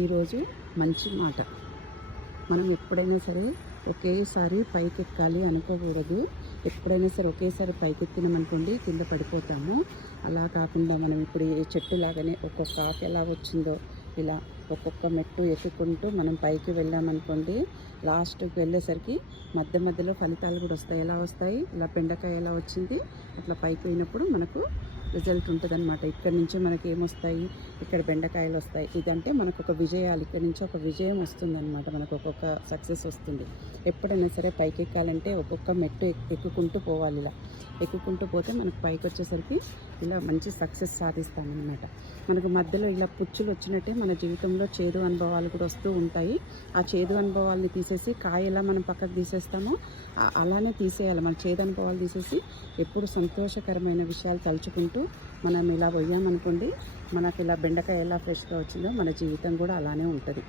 ఈరోజు మంచి మాట. మనం ఎప్పుడైనా సరే ఒకేసారి పైకెక్కాలి అనుకోకూడదు. ఎప్పుడైనా సరే ఒకేసారి పైకెక్కినామనుకోండి కింద పడిపోతాము. అలా కాకుండా మనం ఇప్పుడు ఈ చెట్టు లాగానే ఒక్కొక్క ఆకు ఎలా వచ్చిందో ఇలా ఒక్కొక్క మెట్టు ఎక్కుకుంటూ మనం పైకి వెళ్ళామనుకోండి, లాస్ట్కి వెళ్ళేసరికి మధ్యలో ఫలితాలు కూడా వస్తాయి. ఎలా వస్తాయి? ఇలా బెండకాయ ఎలా వచ్చింది అట్లా పైకి పోయినప్పుడు మనకు రిజల్ట్ ఉంటుందన్నమాట. ఇక్కడ నుంచి మనకి ఏమొస్తాయి? ఇక్కడ బెండకాయలు వస్తాయి. ఇదంటే మనకు ఒక విజయాలు, ఇక్కడ నుంచి ఒక విజయం వస్తుందన్నమాట. మనకు ఒక్కొక్క సక్సెస్ వస్తుంది. ఎప్పుడైనా సరే పైకి ఎక్కాలంటే ఒక్కొక్క మెట్టు ఎక్కుకుంటూ పోవాలి. ఇలా ఎక్కుకుంటూ పోతే మనకు పైకి వచ్చేసరికి ఇలా మంచి సక్సెస్ సాధిస్తామన్నమాట. మనకు మధ్యలో ఇలా పుచ్చులు వచ్చినట్టే మన జీవితంలో చేదు అనుభవాలు కూడా వస్తూ ఉంటాయి. ఆ చేదు అనుభవాలని తీసేసి కాయ ఎలా మనం పక్కకు తీసేస్తామో అలానే తీసేయాలి. మన చేదు అనుభవాలు తీసేసి ఎప్పుడు సంతోషకరమైన విషయాలు తలుచుకుంటూ మనం ఇలా పోయామనుకోండి, మనకి ఇలా బెండకాయ ఎలా ఫ్రెష్గా వచ్చిందో మన జీవితం కూడా అలానే ఉంటుంది.